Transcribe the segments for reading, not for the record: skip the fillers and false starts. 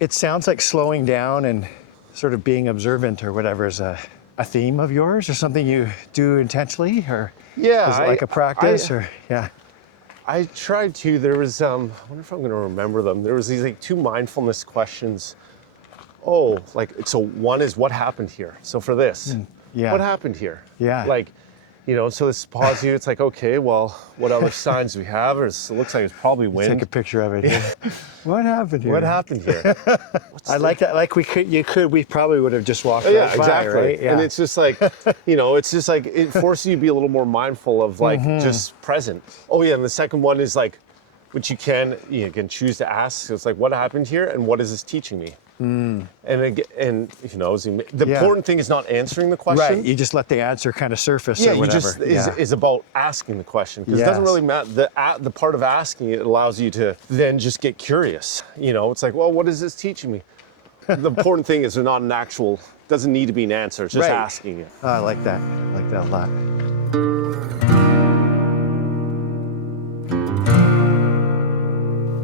It sounds like slowing down and sort of being observant or whatever is a theme of yours, or something you do intentionally, or Yeah, is it like a practice, or yeah? I tried to. There was, I wonder if I'm going to remember them. There was these like 2 mindfulness questions. Oh, like, so one is what happened here? So for this, yeah. what happened here? Yeah. Like, you know, so this pause you, it's like, okay, well, what other signs do we have? Or it looks like it's probably wind. Take a picture of it. Yeah. What happened here? What happened here? I like that. Like we probably would have just walked right Yeah, by, exactly. right? Yeah. And it's just like, you know, it's just like, it forces you to be a little more mindful of like just present. Oh yeah, and the second one is like, which you can choose to ask. So it's like, what happened here, and what is this teaching me? And you know, the important thing is not answering the question. Right. You just let the answer kind of surface. Yeah, or whatever. you just is about asking the question, because it doesn't really matter. The part of asking it allows you to then just get curious. You know, it's like, well, what is this teaching me? The important thing is not an actual. Doesn't need to be an answer. It's just asking it. Oh, I like that. I like that a lot.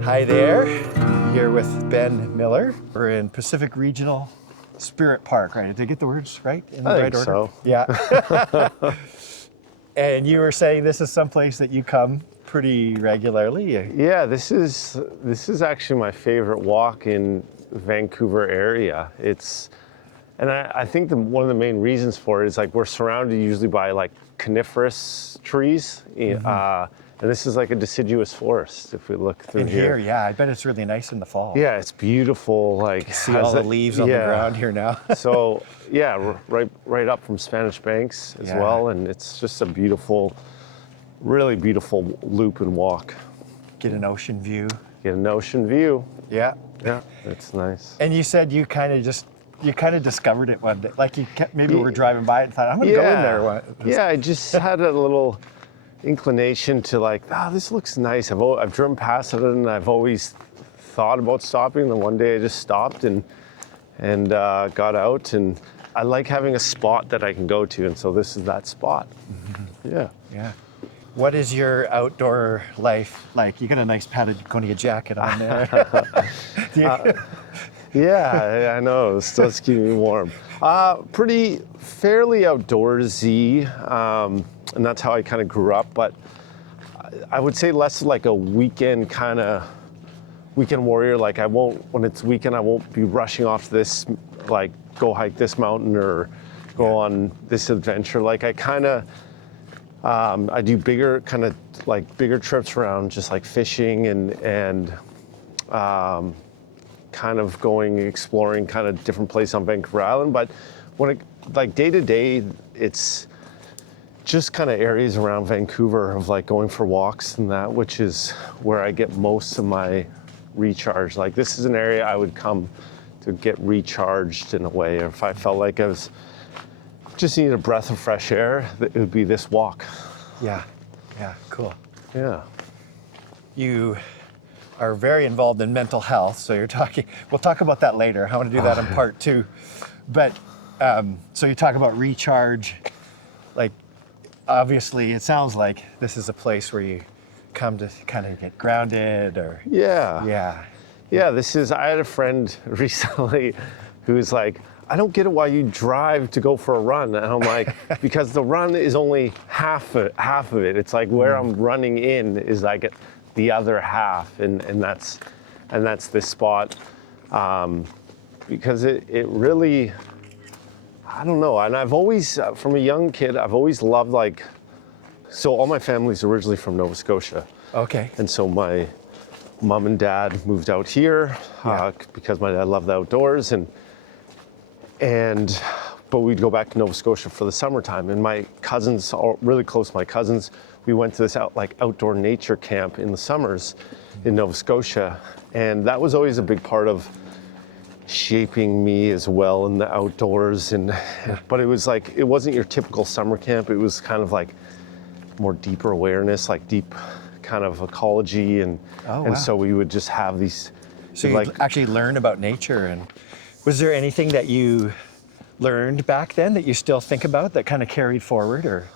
Hi there. Here with Ben Miller. We're in Pacific Regional Spirit Park, right? Did I get the words right? In the I right think order? so. Yeah. And you were saying this is someplace that you come pretty regularly. Yeah, this is actually my favorite walk in Vancouver area. And I think one of the main reasons for it is like we're surrounded usually by like coniferous trees. And this is like a deciduous forest if we look through In here, yeah. I bet it's really nice in the fall. Yeah, it's beautiful. Like See all the leaves on the ground here now. So yeah, we're right up from Spanish Banks as well, and it's just a beautiful, really beautiful loop and walk. Get an ocean view. Get an ocean view. Yeah. Yeah, it's nice. And you said you kind of discovered it one day. Like maybe we're driving by it and thought, I'm going to go in there. Yeah, I just had a little inclination to like, this looks nice. I've driven past it and I've always thought about stopping. And one day I just stopped and got out. And I like having a spot that I can go to. And so this is that spot. Yeah. Yeah. What is your outdoor life like? You got a nice Patagonia jacket on there. Yeah, I know. This does keep me warm. Fairly outdoorsy, and that's how I kind of grew up. But I would say less like a weekend warrior. Like when it's weekend, I won't be rushing off to this, like go hike this mountain or go on this adventure. Like I do bigger trips around, just like fishing and kind of exploring kind of different places on Vancouver Island. But when it like day to day, it's just kind of areas around Vancouver of like going for walks and that, which is where I get most of my recharge. Like this is an area I would come to get recharged in a way. Or if I felt like I was just needed a breath of fresh air, it would be this walk. Yeah. Yeah. Cool. Yeah. You are very involved in mental health, so we'll talk about that later. I want to do that in part 2. But so you talk about recharge. Like obviously it sounds like this is a place where you come to kind of get grounded or Yeah, I had a friend recently who's like, I don't get it why you drive to go for a run. And I'm like, because the run is only half of it. It's like where I'm running in is like the other half, and that's this spot, because it really, I don't know. And I've always, from a young kid, I've always loved so all my family's originally from Nova Scotia. Okay. And so my mom and dad moved out here because my dad loved the outdoors, but we'd go back to Nova Scotia for the summertime. And my cousins, really close to my cousins, we went to this outdoor nature camp in the summers in Nova Scotia. And that was always a big part of shaping me as well in the outdoors. But it was like, it wasn't your typical summer camp. It was kind of like more deeper awareness, like deep kind of ecology. And so we would just have these. So you actually learn about nature. And was there anything that you learned back then that you still think about that kind of carried forward, or?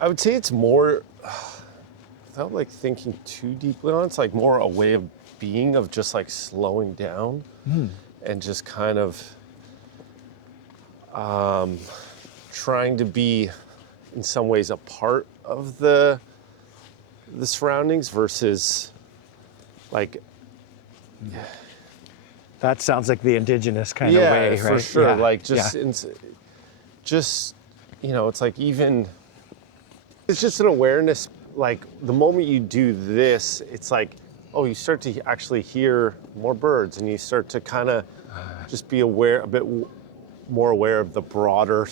I would say it's more, without like thinking too deeply on it, it's like more a way of being, of just like slowing down and just kind of trying to be in some ways a part of the surroundings versus like. That sounds like the indigenous kind of way, right? Yeah, for sure. Yeah. Like just, yeah. just, it's like even, it's just an awareness. Like the moment you do this, it's like, oh, you start to actually hear more birds, and you start to kind of just be aware, a bit more aware of the broader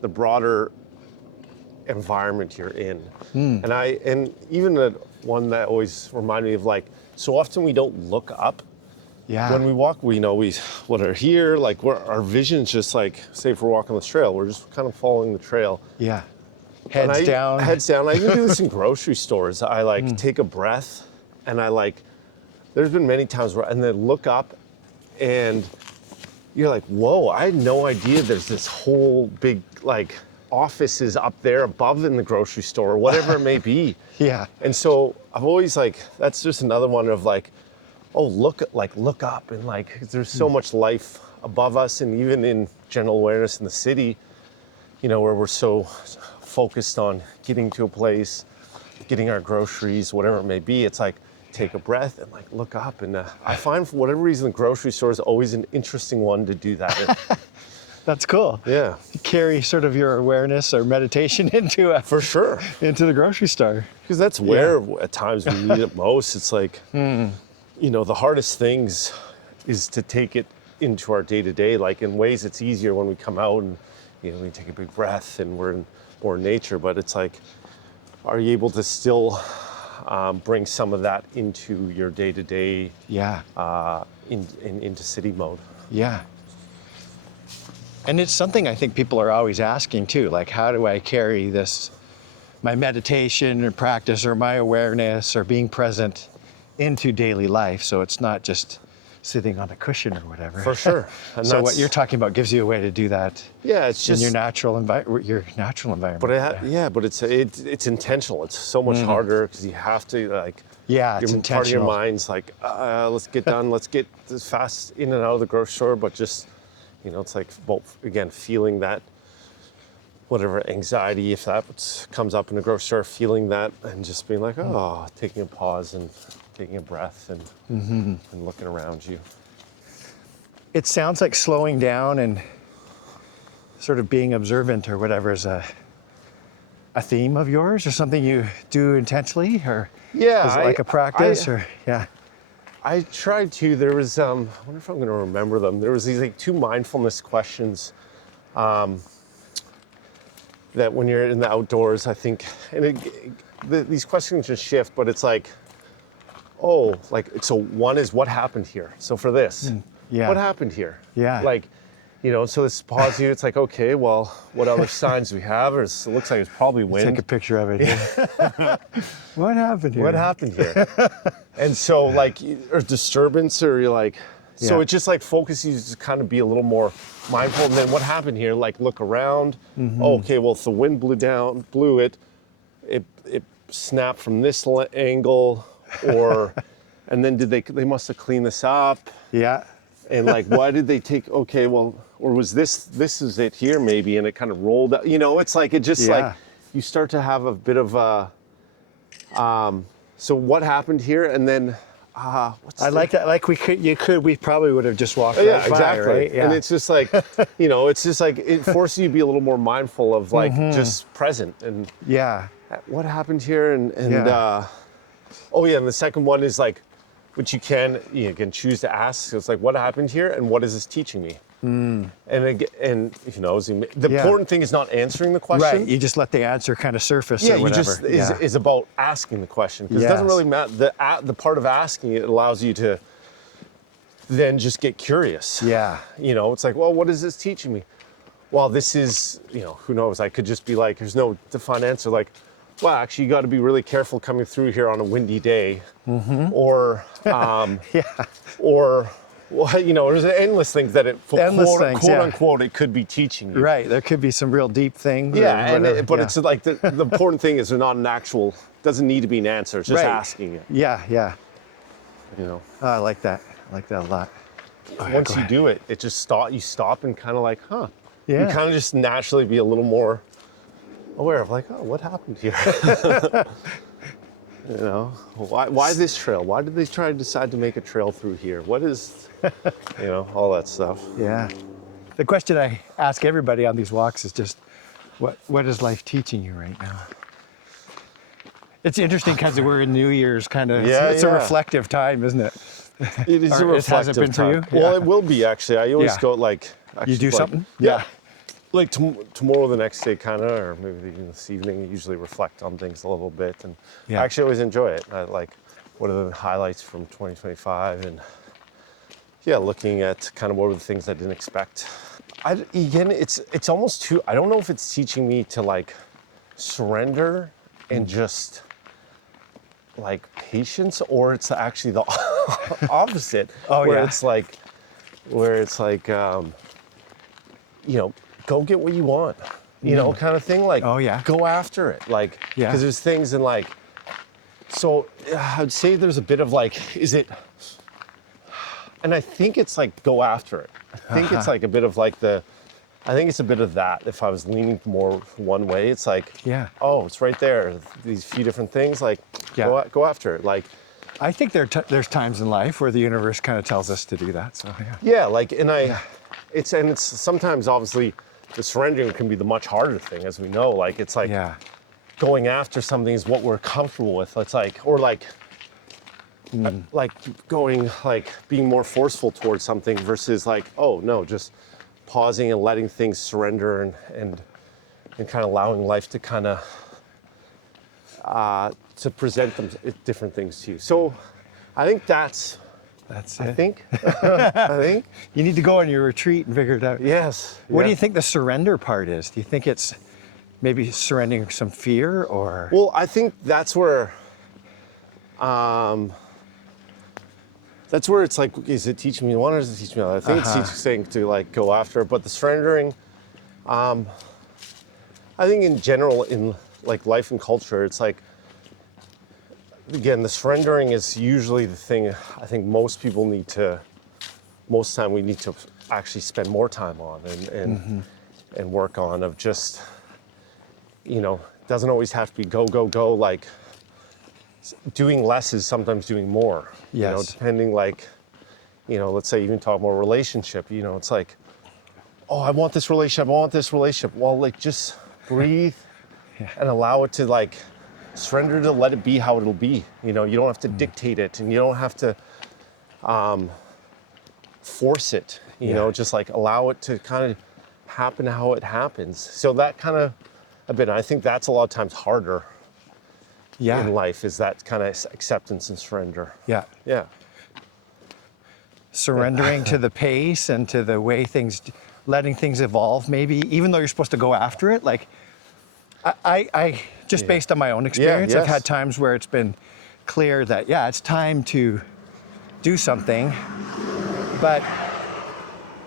the broader environment you're in. And even the one that always reminded me of, like, so often we don't look up. Yeah. When we walk, we what are here, like our vision's just like, say if we're walking this trail, we're just kind of following the trail. Yeah. Heads down. Heads down. I even do this in grocery stores. I like take a breath, and there's been many times and then look up, and you're like, whoa, I had no idea there's this whole big like offices up there above in the grocery store or whatever it may be. Yeah. And so I've always like, that's just another one of like, oh, look up, and like there's so much life above us, and even in general awareness in the city, where we're so focused on getting to a place, getting our groceries, whatever it may be. It's like, take a breath and like look up. And I find for whatever reason, the grocery store is always an interesting one to do that in. That's cool. Yeah. You carry sort of your awareness or meditation into For sure. into the grocery store. Because that's where at times we need it most. It's like, the hardest things is to take it into our day-to-day. Like in ways it's easier when we come out and, we take a big breath and we're in more nature, but it's like, are you able to still bring some of that into your day-to-day, into city mode? Yeah. And it's something I think people are always asking too, like, how do I carry this, my meditation or practice or my awareness or being present into daily life, so it's not just sitting on a cushion or whatever. For sure. And so what you're talking about gives you a way to do that. Yeah, it's just in your natural environment. But but it's intentional. It's so much harder because you have to like. Yeah, it's intentional. Part of your mind's like, let's get done. Let's get this fast in and out of the grocery store. But just, it's like, well, again, feeling that, whatever anxiety, if that comes up in the grocery store, feeling that and just being like, taking a pause and taking a breath and looking around you. It sounds like slowing down and sort of being observant or whatever is a theme of yours, or something you do intentionally, or is it like a practice, I tried to. There was I wonder if I'm going to remember them. There was these like 2 mindfulness questions that when you're in the outdoors, I think, and these questions just shift, but it's like, so one is, what happened here? So for this, what happened here? Yeah. Like, so this pause you, it's like, okay, well, what other signs do we have? Or it looks like it's probably wind. Take a picture of it. What happened here? What happened here? And so like, or disturbance, or you're like, so it just like focuses you to kind of be a little more mindful. And then what happened here? Like look around. Okay, well, if the wind blew it snapped from this angle, or, and then they must have cleaned this up. Yeah. And like, why did they take, okay, well, or was this is it here maybe, and it kind of rolled out, it's like, it just like, you start to have a bit of so what happened here? And then, like that, like we probably would have just walked right by, right? Yeah. And it's just like, it's just like, it forces you to be a little more mindful of like, just present and what happened here? And and the second one is like, which you can choose to ask. So it's like, what happened here, and what is this teaching me? And again, the important thing is not answering the question. Right. You just let the answer kind of surface. Yeah, or whatever. you just is about asking the question, because it doesn't really matter. The part of asking it allows you to then just get curious. Yeah. It's like, well, what is this teaching me? Well, this is, who knows? I could just be like, there's no defined answer. Like, well, actually, you got to be really careful coming through here on a windy day, or, or, well, there's endless things that quote unquote, it could be teaching you. Right, there could be some real deep things. Yeah, but it's like the important thing is they're not an actual. Doesn't need to be an answer. It's just asking it. Yeah. Oh, I like that. I like that a lot. Once you do it, it just you stop and kind of like, huh. Yeah. You kind of just naturally be a little more aware of like, oh, what happened here? You know, why this trail? Why did they decide to make a trail through here? What is, you know, all that stuff. Yeah. The question I ask everybody on these walks is just, what is life teaching you right now? It's interesting because we're in New Year's kind of, it's a reflective time, isn't it? It is a reflective has it been time. for you? Well, Yeah. it will be actually. I always go like. Actually, You do something? Yeah. Like tomorrow, the next day, kind of, or maybe even this evening, you usually reflect on things a little bit, and I actually always enjoy it. I like what are the highlights from 2025, and looking at kind of what were the things I didn't expect. Again, it's almost too. I don't know if it's teaching me to like surrender and just like patience, or it's actually the opposite. Where it's like, you know, go get what you want, you know, kind of thing. Like, go after it. Like, because there's things in like, so I'd say there's a bit of like, and I think it's like, go after it. I think it's like a bit of like I think it's a bit of that. If I was leaning more one way, it's like, oh, it's right there. These few different things, like, go after it. Like, I think there's times in life where the universe kind of tells us to do that. So like, and it's sometimes obviously the surrendering can be the much harder thing, as we know. Like, it's like going after something is what we're comfortable with. It's like, or like, like going, like being more forceful towards something versus like, oh no, just pausing and letting things surrender and kind of allowing life to kind of to present them different things to you. So I think that's it. I think you need to go on your retreat and figure it out. Yes. What do you think the surrender part is? Do you think it's maybe surrendering some fear, or? Well, I think that's where it's like, is it teaching me one or is it teaching me other? I think it's saying to like go after it, but the surrendering, I think in general in like life and culture, it's like, again, the surrendering is usually the thing I think most people we need to actually spend more time on and work on, of just, you know, doesn't always have to be go, like doing less is sometimes doing more. You know, depending, like, you know, let's say even talk more relationship, you know, it's like, oh, I want this relationship. Well, like, just breathe and allow it to like surrender, to let it be how it'll be. You know, you don't have to dictate it, and you don't have to force it, you know, just like allow it to kind of happen how it happens. So that kind of a bit, I think that's a lot of times harder in life, is that kind of acceptance and surrender. Surrendering to the pace and to the way letting things evolve, maybe, even though you're supposed to go after it. Like, I just based on my own experience, I've had times where it's been clear that, it's time to do something, but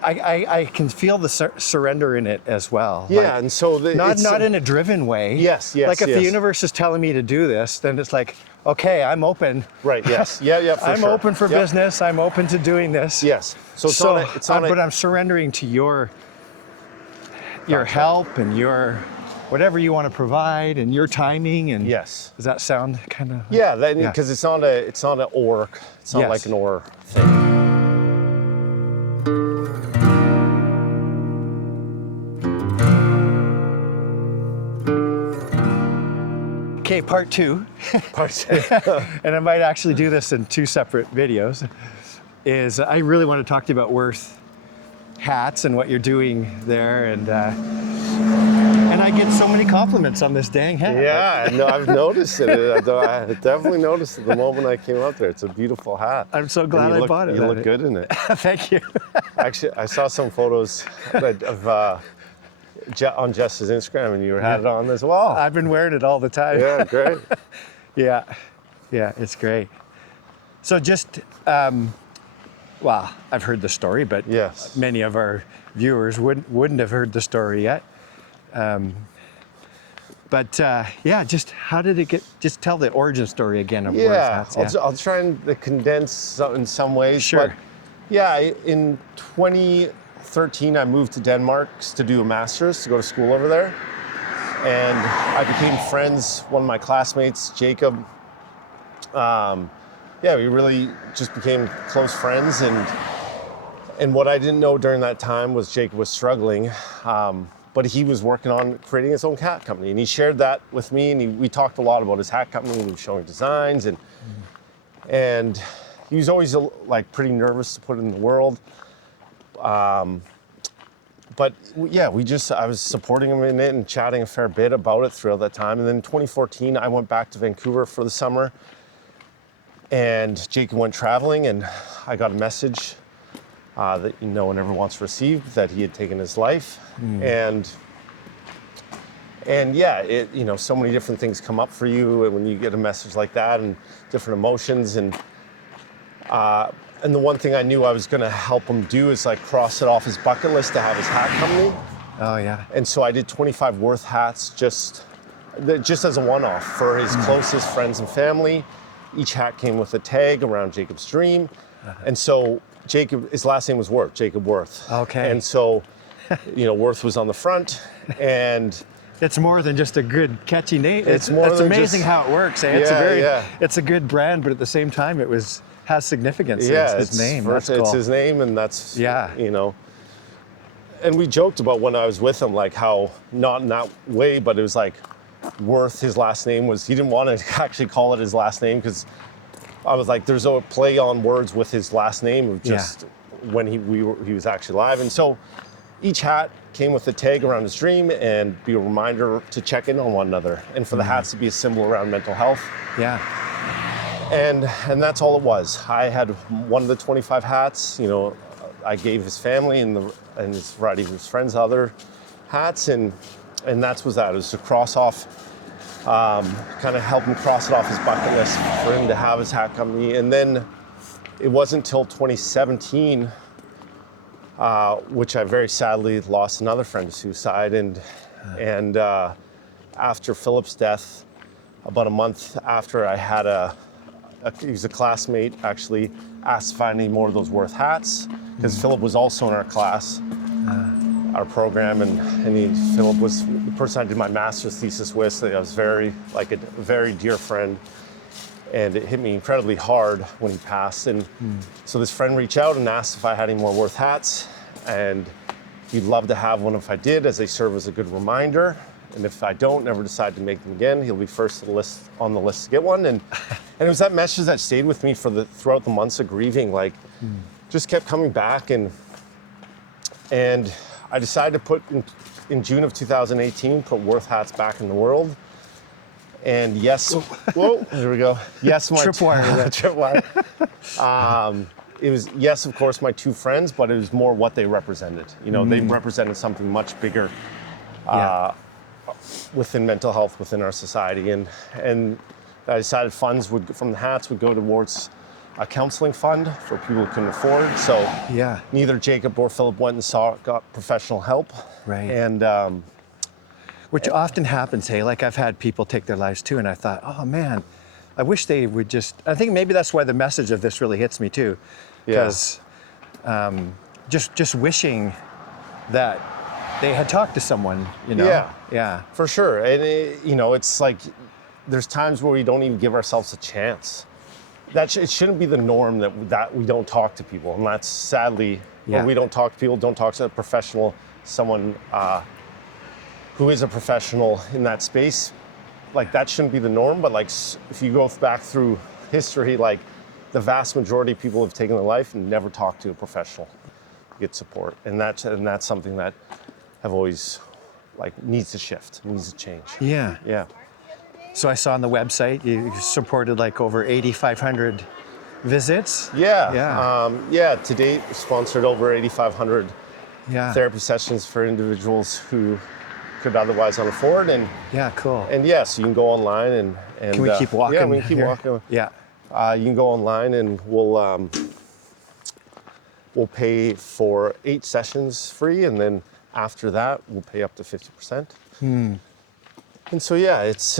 I can feel the surrender in it as well. And so not in a driven way. Like, if the universe is telling me to do this, then it's like, okay, I'm open. Right. Yes. I'm open for business. I'm open to doing this. Yes. But I'm surrendering to your help and your whatever you want to provide and your timing. And does that sound kind of? Because it's not an or. It's not like an or thing. Okay, part two. And I might actually do this in two separate videos. Is I really want to talk to you about Wirth Hats and what you're doing there, and I get so many compliments on this dang hat. Yeah, no, I've noticed it. I definitely noticed it the moment I came up there. It's a beautiful hat. I'm so glad I bought it. You look good in it. Thank you. Actually, I saw some photos of on Jess's Instagram, and you had it on as well. I've been wearing it all the time. Yeah, great. Yeah, it's great. So just, well, I've heard the story, but many of our viewers wouldn't have heard the story yet. Just how did it get? Just tell the origin story again of Wirth Hats. I'll try and condense in some ways. Sure. Yeah, in 2013, I moved to Denmark to do a master's, to go to school over there. And I became friends, one of my classmates, Jacob. Yeah, we really just became close friends. And what I didn't know during that time was Jacob was struggling, but he was working on creating his own hat company. And he shared that with me, and we talked a lot about his hat company, and he was showing designs. And he was always like pretty nervous to put it in the world. But yeah, I was supporting him in it and chatting a fair bit about it throughout that time. And then in 2014, I went back to Vancouver for the summer, and Jacob went traveling, and I got a message that no one ever wants received, that he had taken his life. And yeah, so many different things come up for you when you get a message like that, and different emotions. And the one thing I knew I was going to help him do is like cross it off his bucket list to have his hat company. Oh yeah. And so I did 25 Wirth hats just as a one-off for his closest friends and family. Each hat came with a tag around Jacob's dream. And so Jacob, his last name was Wirth, Jacob Wirth. Okay. And so, Wirth was on the front, and it's more than just a good catchy name. It's more than amazing just, how it works. Eh? It's a good brand, but at the same time, has significance. Yeah, it's his name. First, that's cool. It's his name, and that's yeah. And we joked about when I was with him, like how not in that way, but it was like Wirth. His last name was. He didn't want to actually call it his last name because I was like, there's a play on words with his last name of just when he was actually alive, and so each hat came with a tag around his dream and be a reminder to check in on one another, and for the hats to be a symbol around mental health. Yeah. And that's all it was. I had one of the 25 hats. I gave his family and his variety of his friends other hats, and that was that. It was to cross off, kind of help him cross it off his bucket list for him to have his hat company. And then it wasn't until 2017, which I very sadly lost another friend to suicide, and after Philip's death, about a month after, I had he was a classmate, actually asked if I had any more of those Wirth hats, because Philip was also in our class, our program, and Philip was the person I did my master's thesis with. So I was a very dear friend, and it hit me incredibly hard when he passed. And so this friend reached out and asked if I had any more Wirth hats, and he'd love to have one if I did, as they serve as a good reminder. And if I don't, never decide to make them again, he'll be first on the list to get one. And it was that message that stayed with me throughout the months of grieving. Just kept coming back, and I decided to put in June of 2018, put Wirth hats back in the world. And yes, whoa, there we go. Yes, my tripwire. Tripwire. It was, yes, of course, my two friends, but it was more what they represented. They represented something much bigger. Within mental health, within our society, and I decided funds from the hats would go towards a counseling fund for people who couldn't afford. So neither Jacob or Philip went and got professional help. Right. And which often happens. Hey, like I've had people take their lives too, and I thought, oh man, I wish they would just. I think maybe that's why the message of this really hits me too, because just wishing that they had talked to someone, Yeah. For sure. And it's like there's times where we don't even give ourselves a chance. It shouldn't be the norm that we don't talk to people, and that's sadly when we don't talk to people, don't talk to a professional, someone who is a professional in that space. Like that shouldn't be the norm, but like if you go back through history, like the vast majority of people have taken their life and never talked to a professional to get support, and that's something that have always needs to shift, needs to change. Yeah. So I saw on the website you supported over 8,500 visits. To date, we've sponsored over 8,500 therapy sessions for individuals who could otherwise not afford. And cool. And so you can go online and can we keep walking? Yeah, we can keep walking. Yeah. You can go online and we'll pay for 8 sessions free, and then after that, we'll pay up to 50%. And so, it's...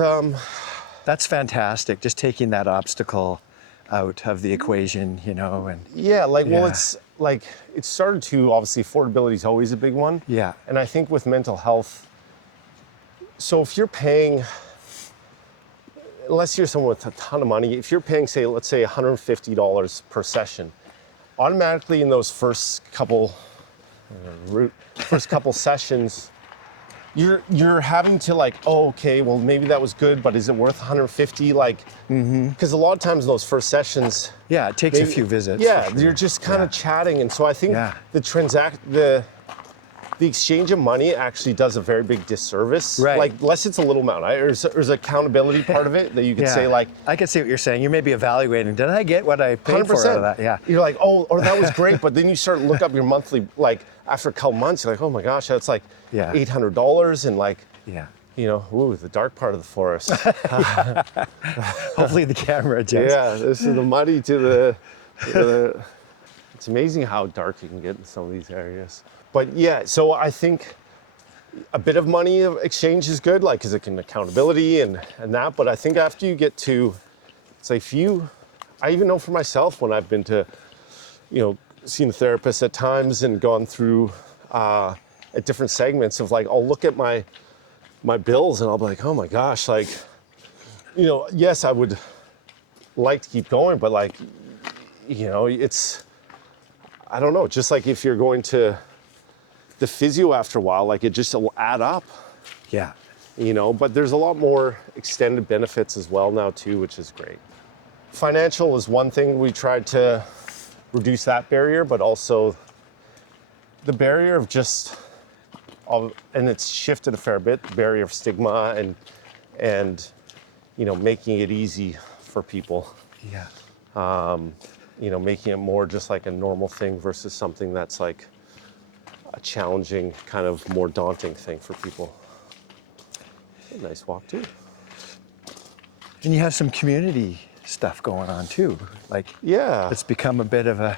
That's fantastic, just taking that obstacle out of the equation, and... like it started to, obviously affordability is always a big one. Yeah. And I think with mental health, so if you're paying, unless you're someone with a ton of money, if you're paying, say, let's say $150 per session, automatically in those first couple sessions, you're having to like, oh, okay, well maybe that was good, but is it worth 150? Like, because a lot of times in those first sessions, Yeah, it takes a few visits. yeah, you're just kind of chatting, and so I think the exchange of money actually does a very big disservice. Right. Like, unless it's a little amount. There's accountability part of it that you could say like, I can see what you're saying. You may be evaluating, did I get what I paid for out of that? Yeah. You're like, oh, or that was great, but then you start to look up your monthly, like after a couple months, you're like, oh my gosh, that's like $800, and like, you know, ooh, the dark part of the forest. Hopefully the camera adjusts. Yeah, this is the muddy to the it's amazing how dark you can get in some of these areas. But yeah, so I think a bit of money exchange is good, like, because it can accountability and that. But I think after you get to, it's like I even know for myself when I've been to, you know, seen a therapist at times and gone through at different segments of like, I'll look at my bills and I'll be like, oh my gosh, like, you know, yes, I would like to keep going, but like, you know, it's, I don't know, just like if you're going to the physio after a while, like it just will add up. Yeah. You know, but there's a lot more extended benefits as well now too, which is great. Financial is one thing. We tried to reduce that barrier, but also the barrier of just, and it's shifted a fair bit, the barrier of stigma and you know, making it easy for people. Yeah. You know, making it more just like a normal thing versus something that's like a challenging, kind of more daunting thing for people. A nice walk too. And you have some community stuff going on too. Like, yeah, it's become a bit of a,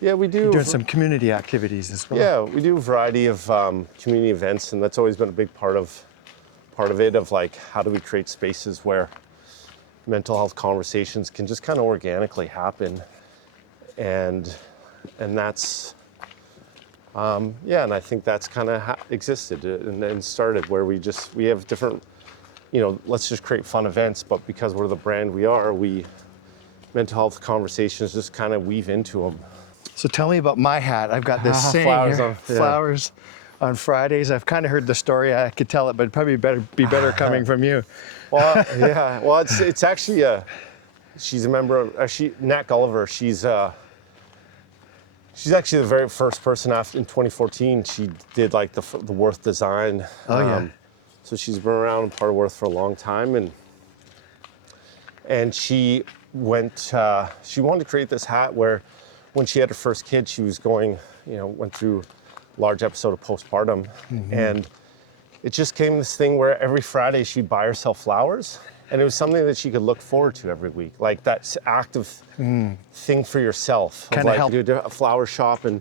yeah, we do. you're doing some community activities as well. Yeah, we do a variety of community events, and that's always been a big part of it, of like, how do we create spaces where mental health conversations can just kind of organically happen. And that's, yeah, and I think that's kind of existed and started where we have different, you know, let's just create fun events, but because we're the brand we are, mental health conversations just kind of weave into them. So tell me about my hat. I've got this saying flowers here, on- yeah. flowers on Fridays. I've kind of heard the story. I could tell it, but it'd probably be better coming from you. Well, yeah, well, it's actually, she's a member of, Nat Gulliver, she's actually the very first person in 2014, she did like the Wirth design. Oh, yeah. So she's been around and part of Wirth for a long time, and she wanted to create this hat where when she had her first kid, she was going, you know, went through a large episode of postpartum, and it just came this thing where every Friday she'd buy herself flowers, and it was something that she could look forward to every week, like that active thing for yourself. Kinda like help. do a flower shop, and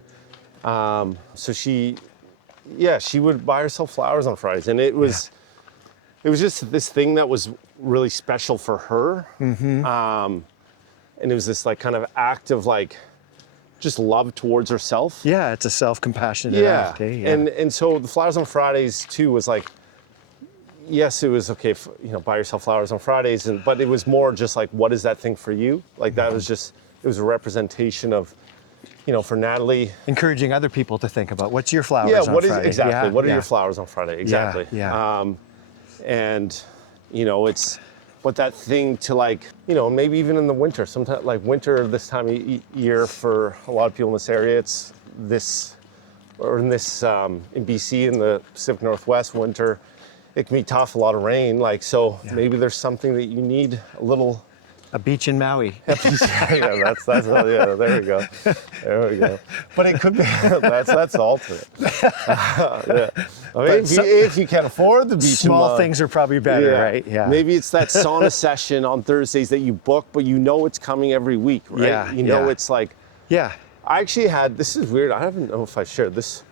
so she would buy herself flowers on Fridays, and it was just this thing that was really special for her, and it was this like kind of act of like just love towards herself. Yeah, it's a self-compassionate act. Eh? Yeah. And so the flowers on Fridays too was like, yes, it was okay, you know, buy yourself flowers on Fridays, but it was more just like, what is that thing for you? Like that was just, it was a representation of, you know, for Natalie. Encouraging other people to think about what's your flowers on What Friday. exactly? Yeah, What are yeah. your flowers on Friday? Exactly. Yeah. And you know, but that thing to like, you know, maybe even in the winter, sometimes like winter this time of year for a lot of people in this area, it's this, or in this, in BC, in the Pacific Northwest, winter, it can be tough, a lot of rain. Like, so maybe there's something that you need a little. A beach in Maui. Yeah, there we go. There we go. But it could be, that's the ultimate. Yeah. I mean, if you can afford the beach. Small things are probably better, right? Yeah. Maybe it's that sauna session on Thursdays that you book, but you know it's coming every week, right? Yeah, You know yeah. it's like, Yeah. I actually had, this is weird, I don't know if I shared this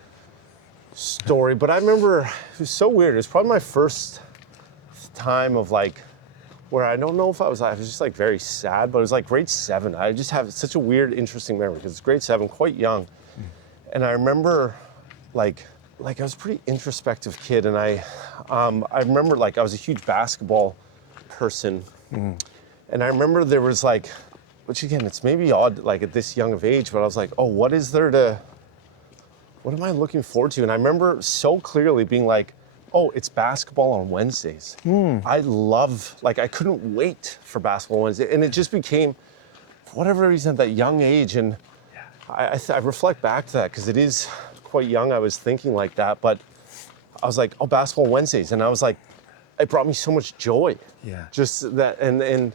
story, but I remember, it was so weird. It was probably my first time of like where I don't know if I was just like very sad, but it was like grade 7. I just have such a weird, interesting memory because it's grade 7, quite young. And I remember like I was a pretty introspective kid, and I remember like I was a huge basketball person. And I remember there was like, which again, it's maybe odd like at this young of age, but I was like, oh, what am I looking forward to? And I remember so clearly being like, oh, it's basketball on Wednesdays. I couldn't wait for basketball on Wednesday. And it just became, for whatever reason, at that young age. And I reflect back to that because it is quite young. I was thinking like that, but I was like, oh, basketball Wednesdays. And I was like, it brought me so much joy. Yeah. Just that. And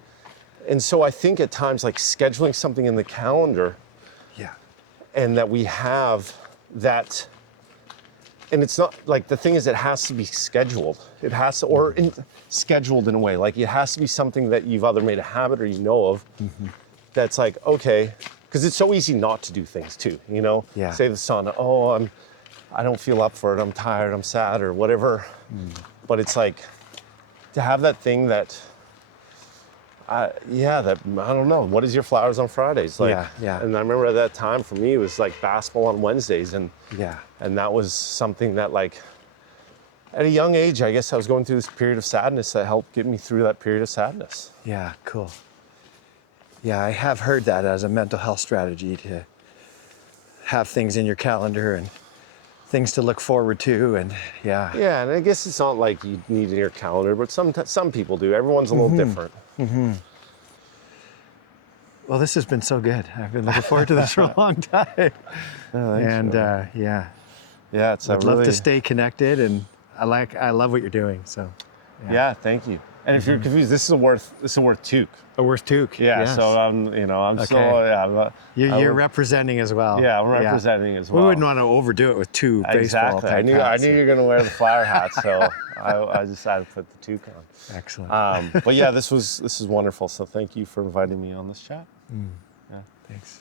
so I think at times like scheduling something in the calendar Yeah. and that we have that, and it's not like, the thing is it has to be scheduled. It has to, scheduled in a way. Like it has to be something that you've either made a habit or you know of. That's like, okay, because it's so easy not to do things too, you know? Yeah. Say the son, oh, I don't feel up for it, I'm tired, I'm sad, or whatever. But it's like, to have that thing that, I don't know, what is your flowers on Fridays? Like, Yeah. And I remember at that time for me, it was like basketball on Wednesdays. And that was something that like, at a young age, I guess I was going through this period of sadness that helped get me through that period of sadness. Yeah, cool. Yeah, I have heard that as a mental health strategy to have things in your calendar and things to look forward to, and yeah. Yeah, and I guess it's not like you need it in your calendar, but some people do. Everyone's a little different. Well, this has been so good. I've been looking forward to this for a long time. And Yeah, it's I'd love to stay connected, and I love what you're doing. So yeah, thank you. And if you're confused, this is a Wirth toque. a Wirth toque. Yeah, yes. so I'm Okay. still You're representing as well. Yeah, I'm representing as well. We wouldn't want to overdo it with two baseball Exactly. type I knew hats. you were going to wear the flower hat, so I decided to put the toque on. Excellent. But yeah, this is wonderful. So thank you for inviting me on this chat. Thanks.